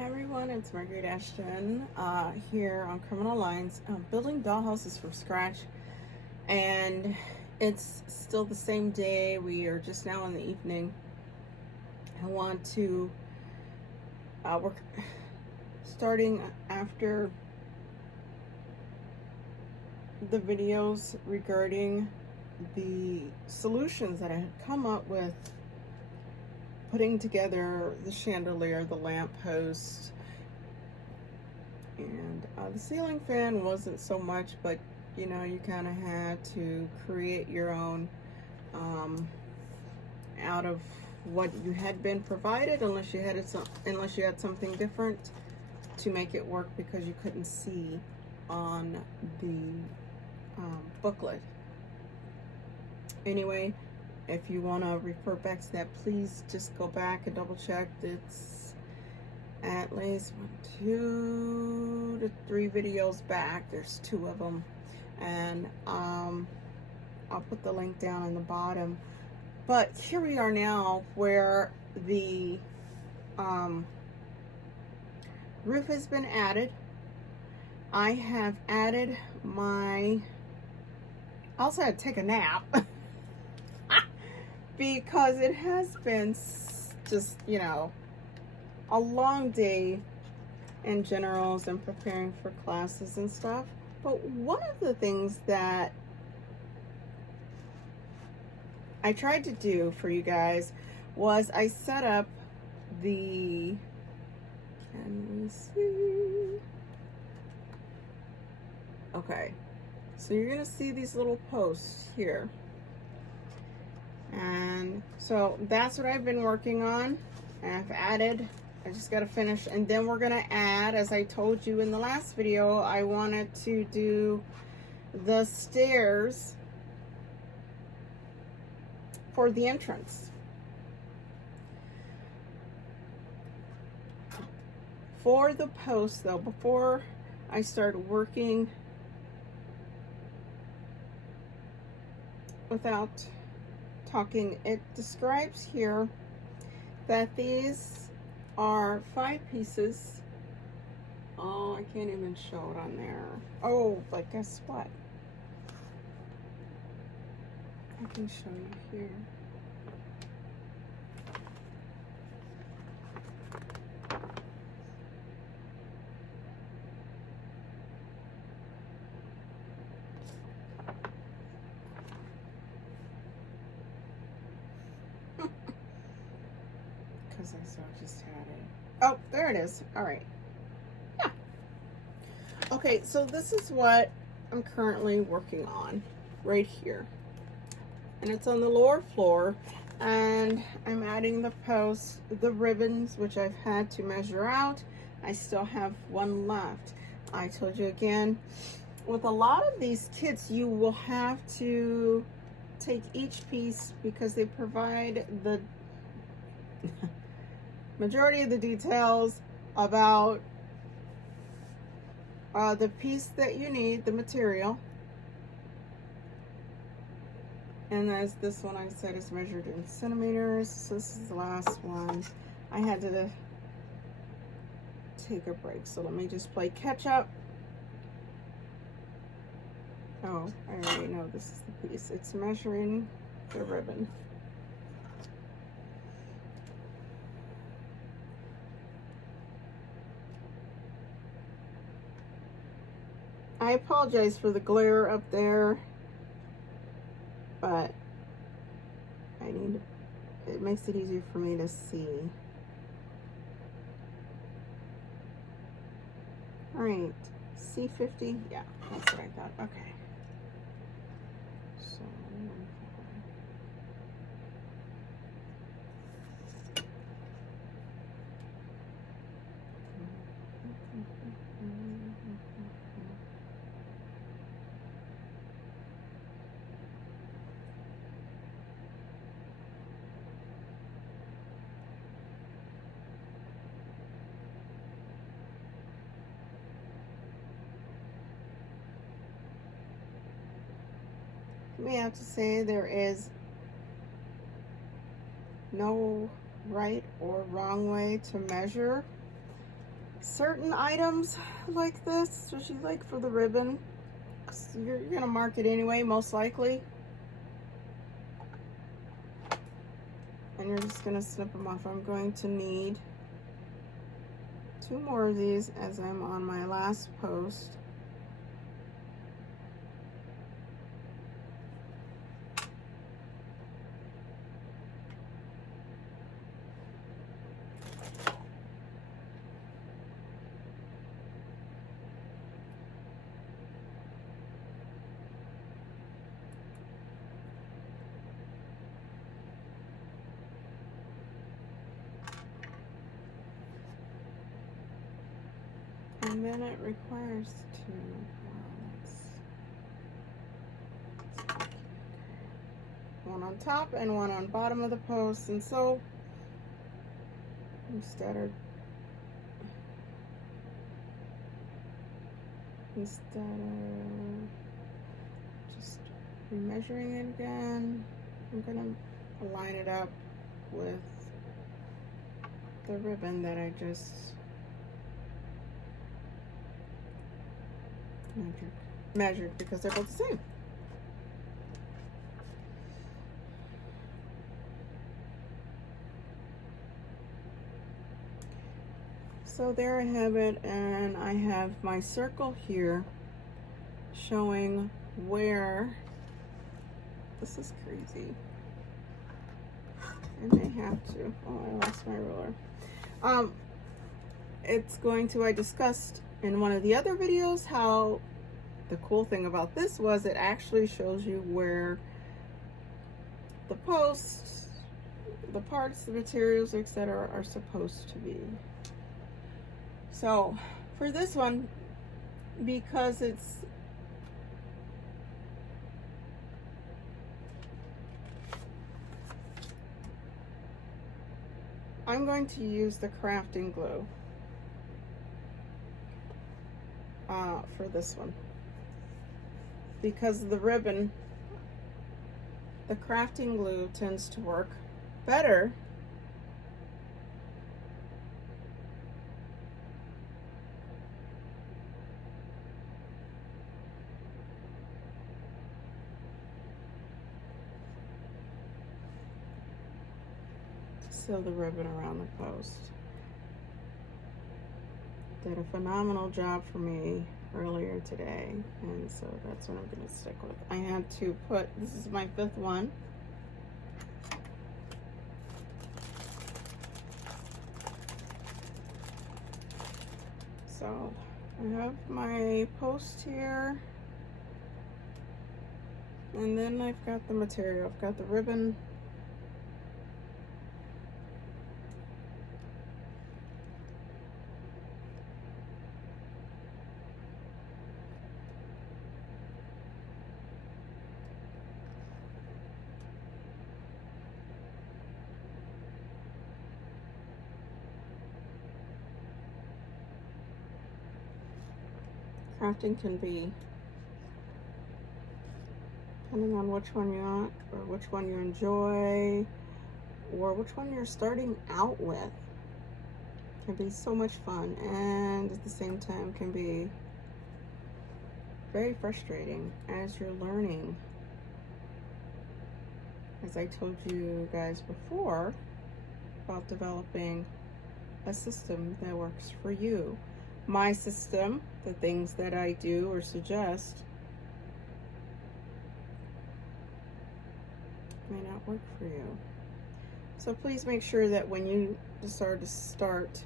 Hi everyone, it's Margaret Ashton here on Criminal Lines, building dollhouses from scratch, and it's still the same day. We are just now in the evening. I want to work starting after the videos regarding the solutions that I had come up with putting together the chandelier, the lamp post, and the ceiling fan wasn't so much, but you know, you kind of had to create your own out of what you had been provided, unless you had something different to make it work, because you couldn't see on the booklet. Anyway, if you want to refer back to that, please just go back and double check. It's at least 2 to 3 videos back. There's 2 of them, and I'll put the link down in the bottom. But here we are now, where the roof has been added. I have added I also had to take a nap because it has been just, you know, a long day in generals and preparing for classes and stuff. But one of the things that I tried to do for you guys was I set up the, can we see? Okay, so you're gonna see these little posts here. And so that's what I've been working on. I've added, I just got to finish, and then we're going to add, as I told you in the last video, I wanted to do the stairs for the entrance. For the post though, before I start working without talking, it describes here that these are 5 pieces. Oh, I can't even show it on there. Oh, but guess what? I can show you here. Because I just had it. Oh, there it is. All right. Yeah. Okay, so this is what I'm currently working on right here. And it's on the lower floor. And I'm adding the posts, the ribbons, which I've had to measure out. I still have 1 left. I told you again, with a lot of these kits, you will have to take each piece, because they provide the majority of the details about the piece that you need, the material. And as this one I said is measured in centimeters, so this is the last one. I had to take a break, so let me just play catch up. Oh, I already know this is the piece. It's measuring the ribbon. I apologize for the glare up there, but it makes it easier for me to see. All right, C50, yeah, that's what I thought. Okay. So, we have to say there is no right or wrong way to measure. certain items like this, especially like for the ribbon, 'cause you're gonna mark it anyway, most likely. And you're just gonna snip them off. I'm going to need 2 more of these as I'm on my last post. And then it requires 2. One on top and one on bottom of the post, and so instead of just remeasuring it again, I'm gonna align it up with the ribbon that I just measured because they're both the same. So there I have it, and I have my circle here showing where, this is crazy. I may have to, oh, I lost my ruler. It's going to, I discussed in one of the other videos how the cool thing about this was it actually shows you where the posts, the parts, the materials, etc. are supposed to be. So for this one, because I'm going to use the crafting glue for this one. Because the ribbon, the crafting glue tends to work better to seal the ribbon around the post. Did a phenomenal job for me earlier today, and so that's what I'm going to stick with. I had to put, this is my 5th one. So I have my post here, and then I've got the material. I've got the ribbon. Crafting can be, depending on which one you want, or which one you enjoy, or which one you're starting out with, can be so much fun, and at the same time can be very frustrating as you're learning. As I told you guys before about developing a system that works for you. My system, the things that I do or suggest, may not work for you. So please make sure that when you decide to start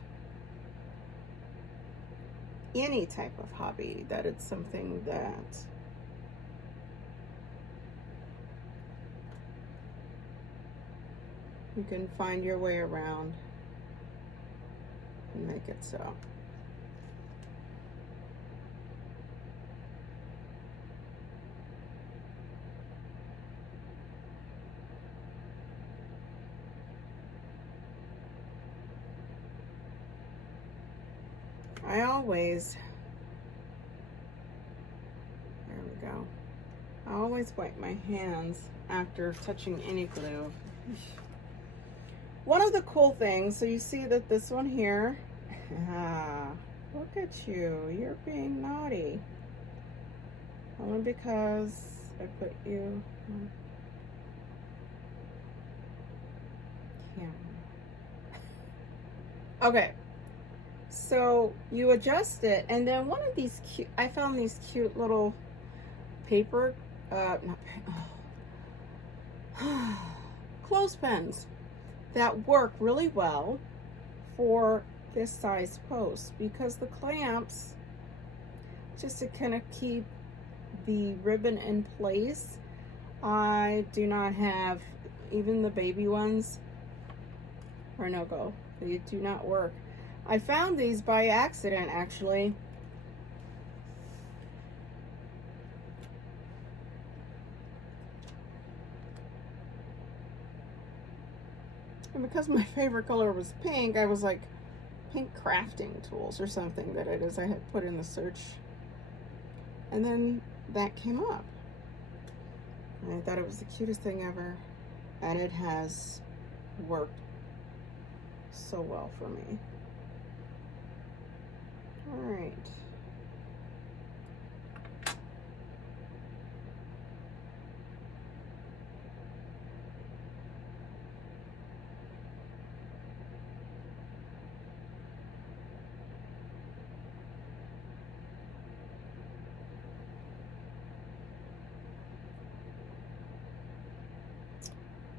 any type of hobby, that it's something that you can find your way around and make it so. I always, there we go. I always wipe my hands after touching any glue. One of the cool things, so you see that this one here Ah, look at you. You're being naughty. Only because I put you on camera. Okay. So you adjust it, and then one of these cute, I found these cute little paper, not paper, clothespins that work really well for this size post, because the clamps, just to kind of keep the ribbon in place, I do not have, even the baby ones are no go. They do not work. I found these by accident, actually. And because my favorite color was pink, I was like, pink crafting tools or something that it is. I had put in the search. And then that came up. And I thought it was the cutest thing ever. And it has worked so well for me. All right.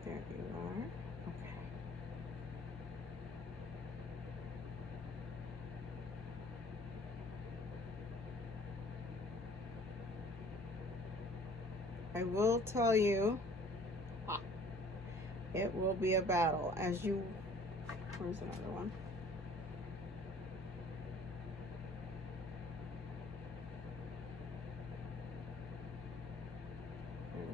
There you are. Okay. I will tell you, it will be a battle as you, where's another one? There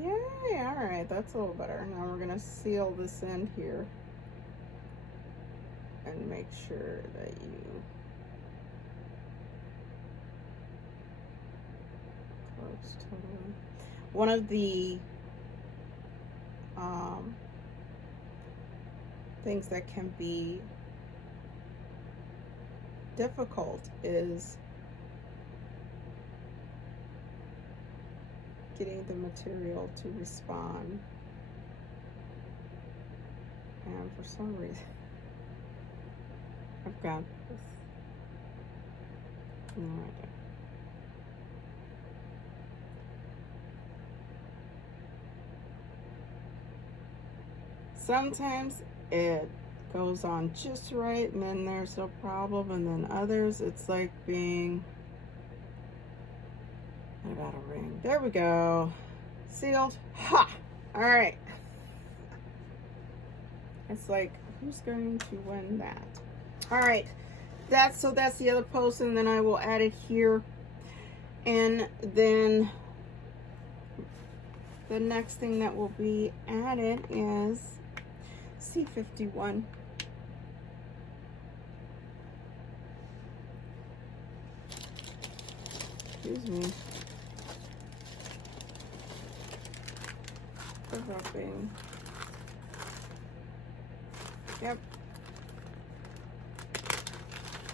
we go. Yay, all right, that's a little better. Now we're gonna seal this end here and make sure that you close totally. One of the things that can be difficult is getting the material to respond, and for some reason I've got this right there. Sometimes it goes on just right, and then there's no problem, and then others it's like being, I got a ring. There we go. Sealed. Ha! All right. It's like, who's going to win that? All right. That's the other post, and then I will add it here. And then the next thing that will be added is C51. Excuse me. The wrapping. Yep.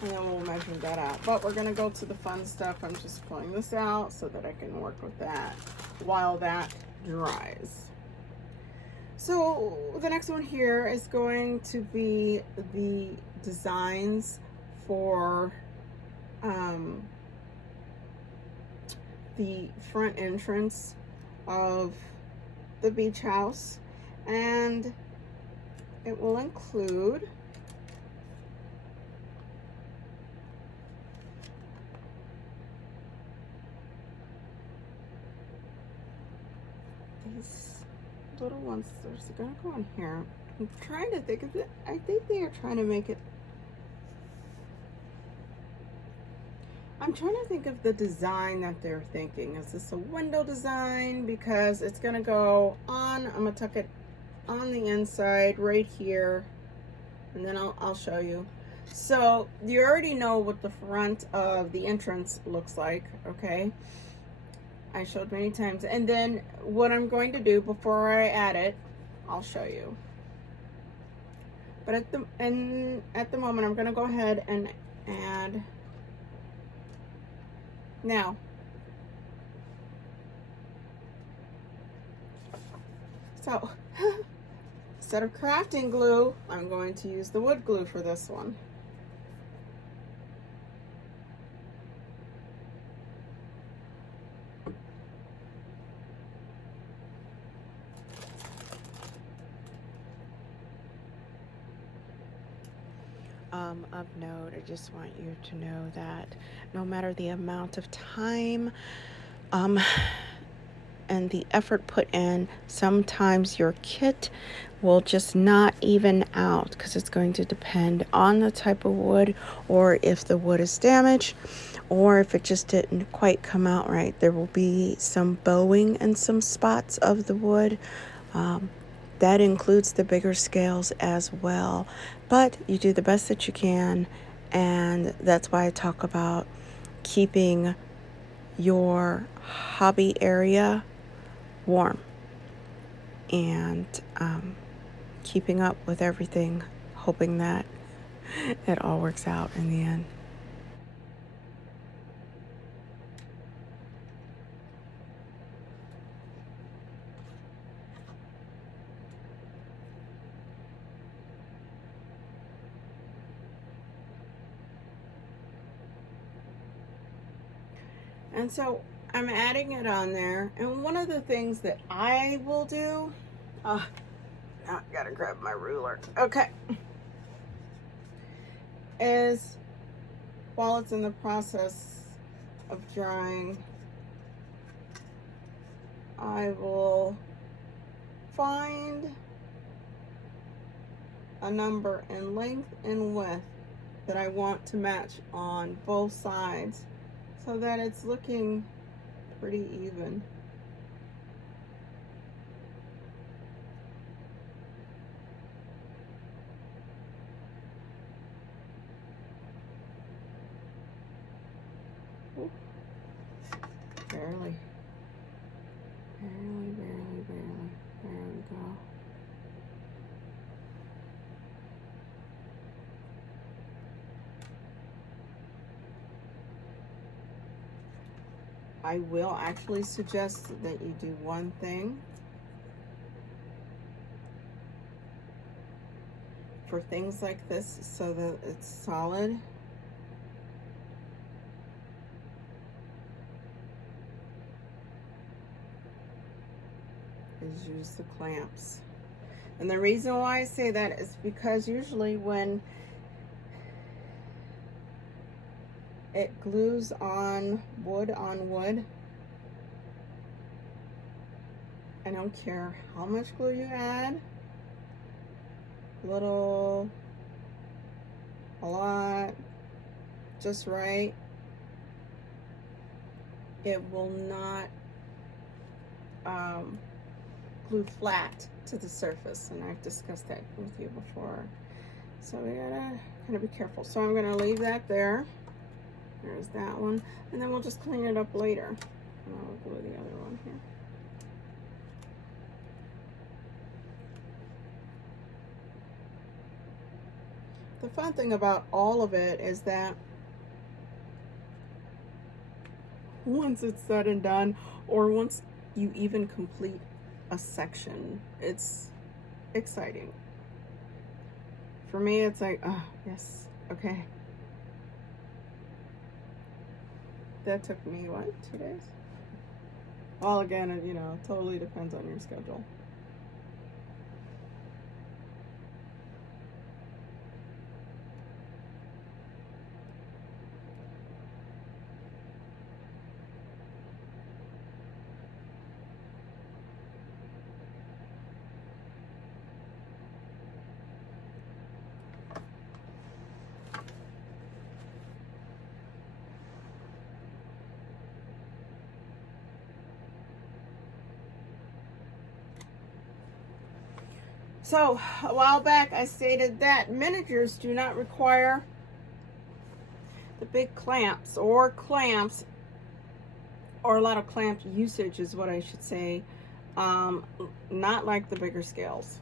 And then we'll measure that out. But we're going to go to the fun stuff. I'm just pulling this out so that I can work with that while that dries. So the next one here is going to be the designs for the front entrance of the beach house, and it will include these little ones. There's gonna go in here. I'm trying to think of it. I think they are trying to make it, I'm trying to think of the design that they're thinking. Is this a window design? Because it's gonna go on, I'm gonna tuck it on the inside right here, and then I'll show you. So you already know what the front of the entrance looks like, okay? I showed many times. And then what I'm going to do before I add it, I'll show you. But at the moment, I'm going to go ahead and add. Now, so instead of crafting glue, I'm going to use the wood glue for this one. Of note, I just want you to know that no matter the amount of time and the effort put in, sometimes your kit will just not even out because it's going to depend on the type of wood, or if the wood is damaged, or if it just didn't quite come out right. There will be some bowing in some spots of the wood. That includes the bigger scales as well. But you do the best that you can, and that's why I talk about keeping your hobby area warm and keeping up with everything, hoping that it all works out in the end. And so I'm adding it on there. And one of the things that I will do, now I gotta grab my ruler. Okay. Is while it's in the process of drying, I will find a number in length and width that I want to match on both sides, so that it's looking pretty even. Ooh. Barely. Barely. There we go. I will actually suggest that you do one thing. For things like this, so that it's solid. Is use the clamps. And the reason why I say that is because usually when it glues on wood, I don't care how much glue you add, little, a lot, just right, it will not glue flat to the surface, and I've discussed that with you before. So we gotta kind of be careful. So I'm gonna leave that there. There's that one, and then we'll just clean it up later. And I'll glue the other one here. The fun thing about all of it is that once it's said and done, or once you even complete a section, it's exciting. For me, it's like, oh, yes, okay. That took me, what, 2 days? Well, again, you know, totally depends on your schedule. So, a while back I stated that miniatures do not require the big clamps, or a lot of clamp usage is what I should say, not like the bigger scales.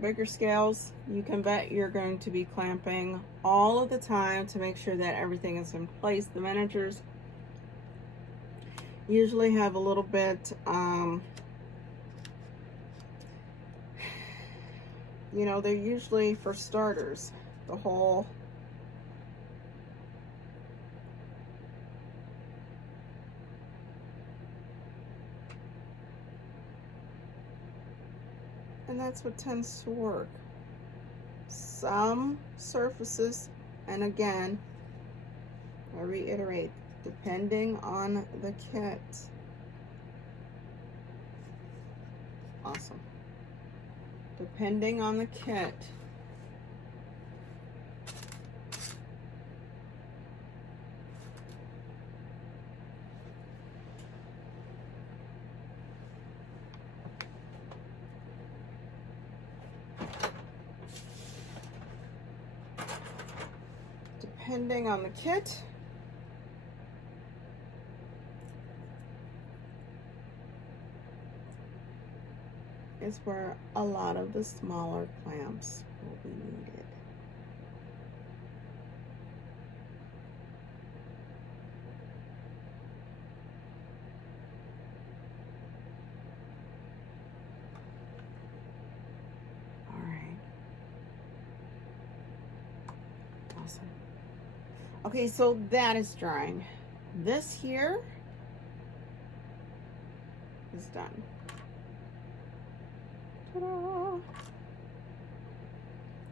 bigger scales, you can bet you're going to be clamping all of the time to make sure that everything is in place. The miniatures usually have a little bit, you know, they're usually, for starters, the whole and that's what tends to work. Some surfaces, and again, I reiterate, depending on the kit. Awesome. Depending on the kit. Depending on the kit, is where a lot of the smaller clamps will be needed. All right. Awesome. Okay, so that is drying. This here is done. Ta-da! All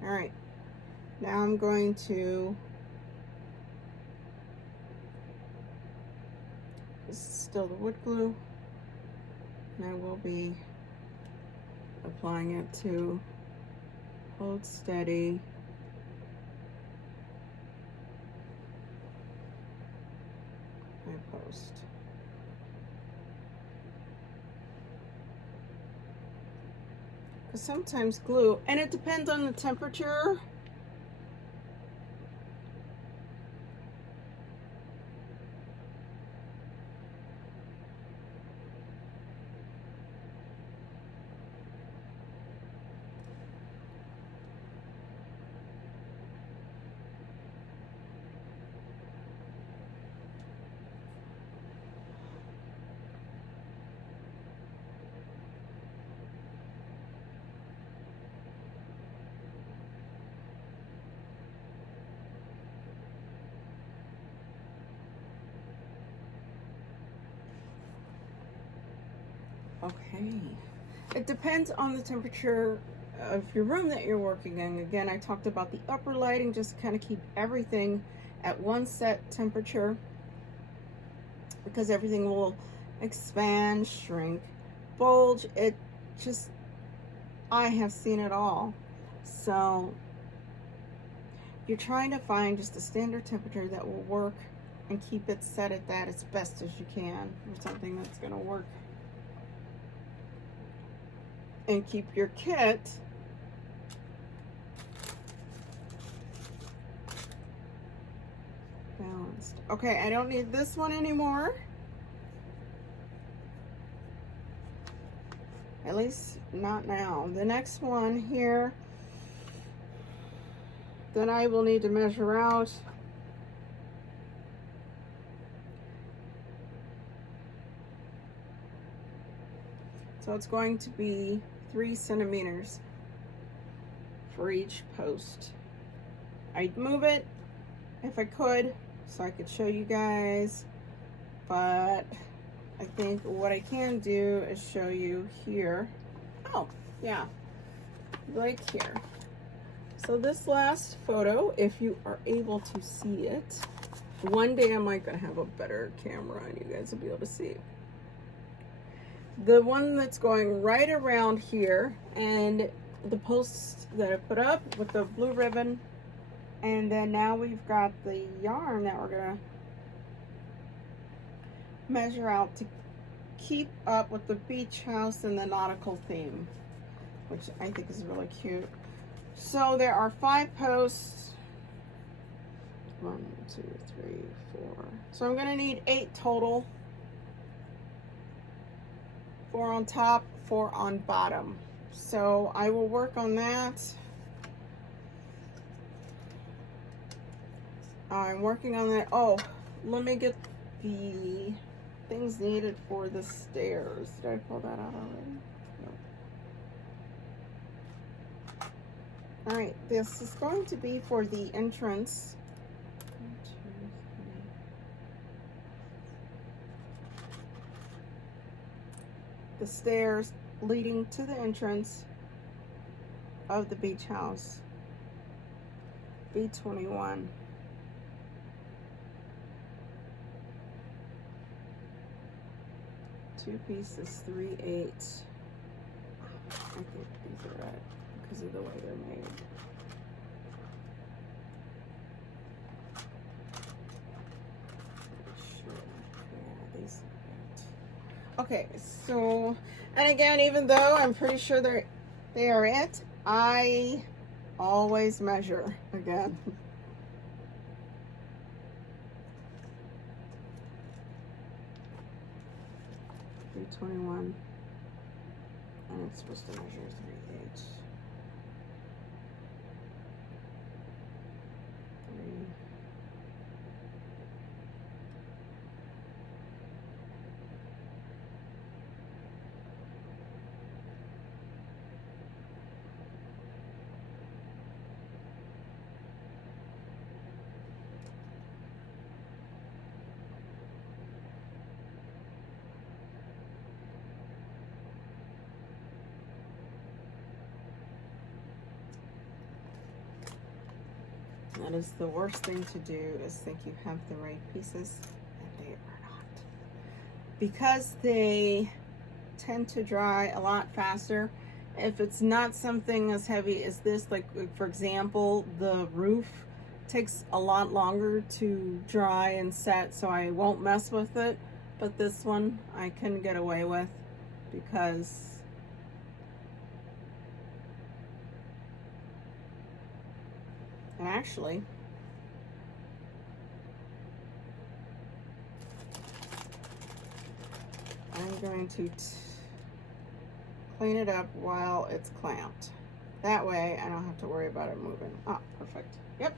right, now I'm going to, this is still the wood glue, and I will be applying it to hold steady. My post. Because sometimes glue, and it depends on the temperature. Okay, it depends on the temperature of your room that you're working in. Again, I talked about the upper lighting, just kind of keep everything at one set temperature, because everything will expand, shrink, bulge. It just, I have seen it all. So you're trying to find just a standard temperature that will work and keep it set at that as best as you can for something that's going to work. And keep your kit balanced. Okay, I don't need this one anymore. At least not now. The next one here that I will need to measure out so it's going to be 3 centimeters for each post. I'd move it if I could so I could show you guys, but I think what I can do is show you here. Oh, yeah, like here. So this last photo, if you are able to see it, one day I might gonna have a better camera and you guys will be able to see it. The one that's going right around here, and the posts that I put up with the blue ribbon, and then now we've got the yarn that we're gonna measure out to keep up with the beach house and the nautical theme, which I think is really cute. So there are 5 posts. 1, 2, 3, 4. So I'm gonna need 8 total. 4 on top, 4 on bottom. So I will work on that. I'm working on that. Oh, let me get the things needed for the stairs. Did I pull that out already? No. All right, this is going to be for the entrance. 1, 2, 3. The stairs leading to the entrance of the beach house. B21. Two pieces, 3/8. I think these are right because of the way they're made. Sure. Yeah, these are right. Okay, so, and again, even though I'm pretty sure they are it, I always measure again. 321, and it's supposed to measure 3/8. 3. That is the worst thing to do, is think you have the right pieces and they are not. Because they tend to dry a lot faster. If it's not something as heavy as this, like for example, the roof takes a lot longer to dry and set, so I won't mess with it. But this one I can get away with because and actually, I'm going to clean it up while it's clamped. That way I don't have to worry about it moving. Ah, perfect. Yep.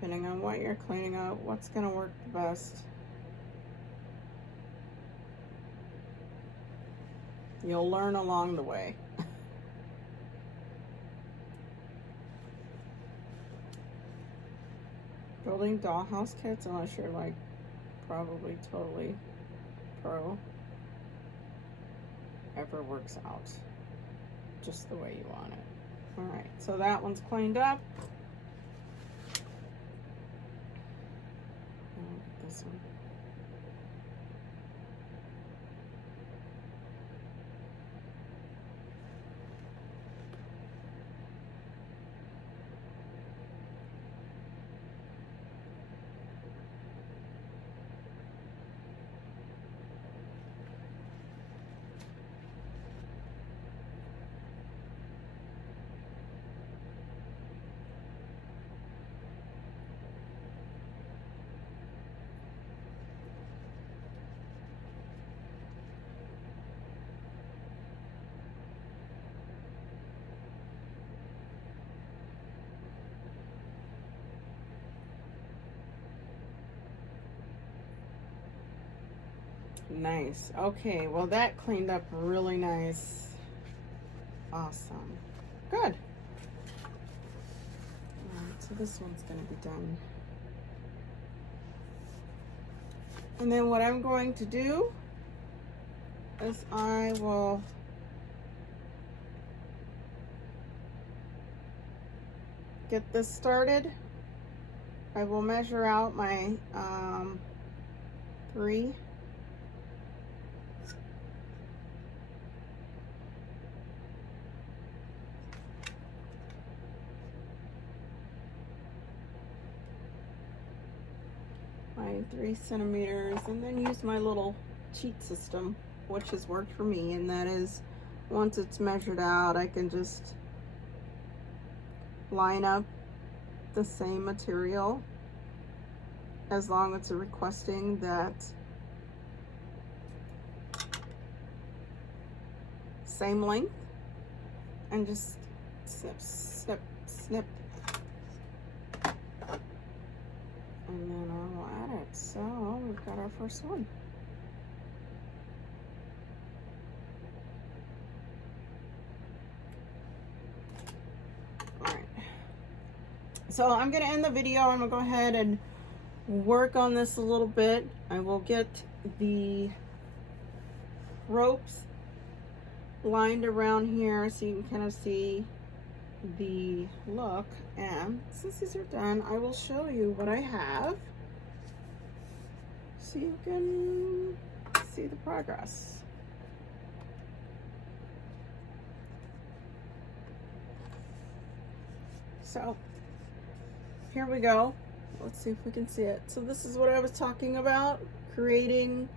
Depending on what you're cleaning up, what's going to work the best. You'll learn along the way. Building dollhouse kits, unless you're like probably totally pro, ever works out just the way you want it. All right, so that one's cleaned up. This one. Nice. Okay, well that cleaned up really nice. Awesome. Good. Alright, so this one's going to be done. And then what I'm going to do is I will get this started. I will measure out my 3. My 3 centimeters, and then use my little cheat system, which has worked for me, and that is once it's measured out, I can just line up the same material as long as it's requesting that same length, and just snip, snip, snip. And then I'll add it. So we've got our first one. All right. So I'm going to end the video. I'm going to go ahead and work on this a little bit. I will get the ropes lined around here so you can kind of see the look, and since these are done, I will show you what I have so you can see the progress. So here we go. Let's see if we can see it. So this is what I was talking about, creating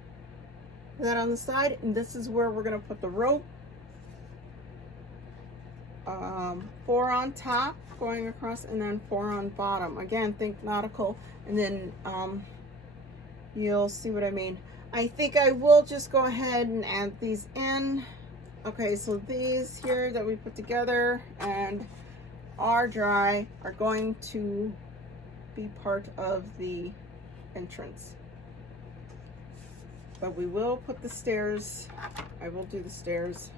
that on the side, and this is where we're going to put the rope. 4 on top going across, and then 4 on bottom. Again, think nautical, and then you'll see what I mean. I think I will just go ahead and add these in. Okay, so these here that we put together and are dry are going to be part of the entrance. But we will put the stairs, I will do the stairs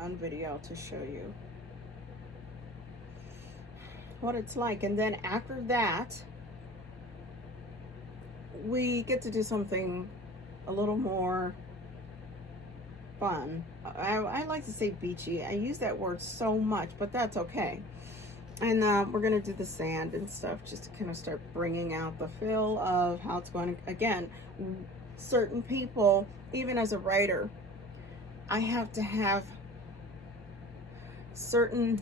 on video to show you what it's like. And then after that, we get to do something a little more fun. I like to say beachy. I use that word so much, but that's okay. And we're gonna do the sand and stuff just to kind of start bringing out the feel of how it's going to, again, certain people, even as a writer, I have to have certain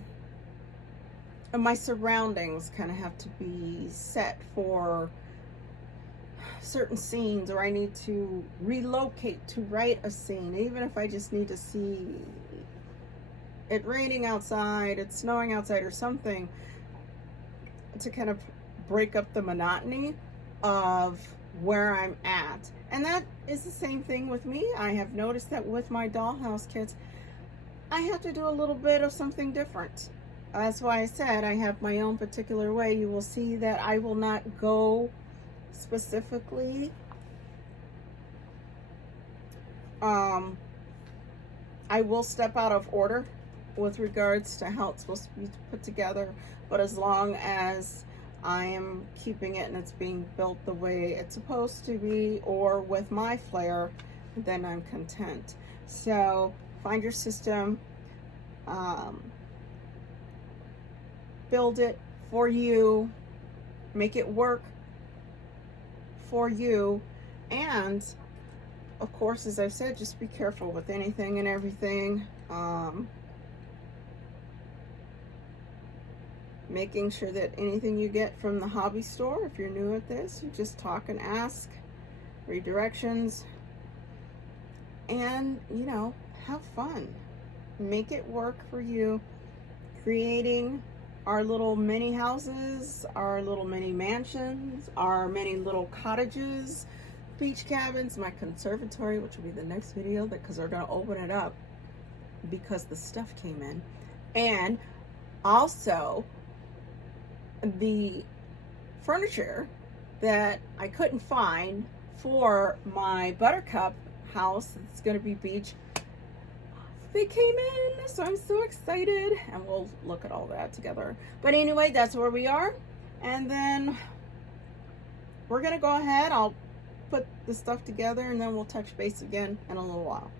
of my surroundings kind of have to be set for certain scenes, or I need to relocate to write a scene, even if I just need to see it raining outside, it's snowing outside or something, to kind of break up the monotony of where I'm at. And that is the same thing with me. I have noticed that with my dollhouse kits, I have to do a little bit of something different. That's why I said I have my own particular way. You will see that I will not go specifically. I will step out of order with regards to how it's supposed to be put together, but as long as I am keeping it and it's being built the way it's supposed to be, or with my flair, then I'm content. So find your system, build it for you, make it work for you, and of course, as I've said, just be careful with anything and everything. Making sure that anything you get from the hobby store, if you're new at this, you just talk and ask, read directions, and, you know, have fun. Make it work for you. Creating our little mini houses, our little mini mansions, our many little cottages, beach cabins, my conservatory, which will be the next video, because they're going to open it up because the stuff came in. And also the furniture that I couldn't find for my buttercup house, it's going to be beach, they came in, so I'm so excited, and we'll look at all that together. But anyway, that's where we are, and then we're going to go ahead, I'll put the stuff together, and then we'll touch base again in a little while.